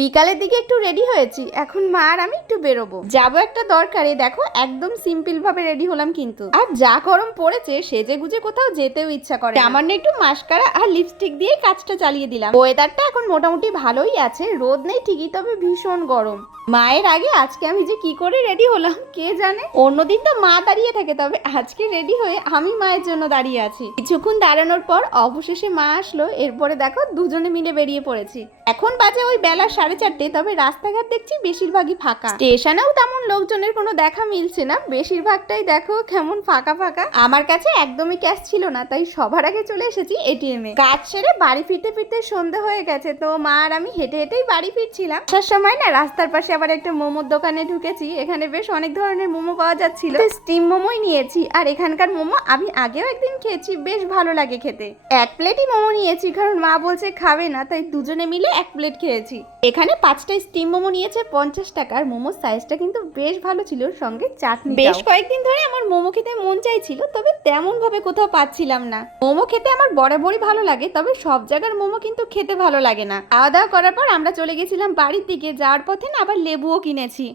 বিকালের দিকে একটু রেডি হয়েছি, এখন মা আর আমি একটু বেরোবো, যাবো একটা দরকারে। দেখো একদম সিম্পল ভাবে রেডি হলাম, কিন্তু আর যা গরম পড়েছে সেজে গুজে কোথাও যেতেও ইচ্ছা করে। সামান্য একটু মাস্কারা আর লিপস্টিক দিয়ে কাজটা চালিয়ে দিলাম। ওয়েদারটা এখন মোটামুটি ভালোই আছে, রোদ নেই ঠিকই, তবে ভীষণ গরম। মায়ের আগে আজকে আমি যে কি করে রেডি হলাম কে জানে। অন্যদিন তো মা দাঁড়িয়ে থাকে, তবে আজকে রেডি হয়ে আমি মায়ের জন্য দাঁড়িয়ে আছি। কিছুক্ষণ দাঁড়ানোর পর অবশেষে মা আসলো, এরপরে দেখো দুজনে মিলে বেরিয়ে পড়েছি। এখন বাজে ওই বেলা 4:30, তবে রাস্তাঘাট দেখছি বেশিরভাগই ফাঁকা। স্টেশনেও তেমন লোকজনের কোনো দেখা মিলছে না, বেশিরভাগটাই দেখো কেমন ফাঁকা ফাঁকা। আমার কাছে একদমই ক্যাশ ছিল না, তাই সবার আগে চলে এসেছি এটিএম এ। কাজ সেরে বাড়ি ফিরতে ফিরতে সন্ধে হয়ে গেছে, তো মা আর আমি হেঁটে হেঁটেই বাড়ি ফিরছিলাম। আসার সময় না রাস্তার পাশে আবার একটা মোমোর দোকানে ঢুকেছি, এখানে বেশ অনেক ধরনের মোমো পাওয়া যাচ্ছিল, স্টিম মোমোই নিয়েছি। আর এখানকার মোমো আমি আগেও একদিন খেয়েছি, বেশ ভালো লাগে খেতে। এক প্লেটই মোমো নিয়েছি, কারণ মা বলছে খাবে না, তাই দুজনে মিলে এক প্লেট খেয়েছি। এখানে 5টা স্টিম মোমো নিয়েছে 50 টাকার। মোমোর সাইজটা কিন্তু বেশ ভালো ছিল, সঙ্গে চাটনি। বেশ কয়েকদিন ধরে আমার মোমো খেতে মন চাইছিল, তবে তেমন ভাবে কোথাও পাচ্ছিলাম না। মোমো খেতে আমার বরাবরই ভালো লাগে, তবে সব জায়গার মোমো কিন্তু খেতে ভালো লাগে না। খাওয়া দাওয়া করার পর আমরা চলে গেছিলাম বাড়ির দিকে। যাওয়ার পথে না আবার লেবুও কিনেছি।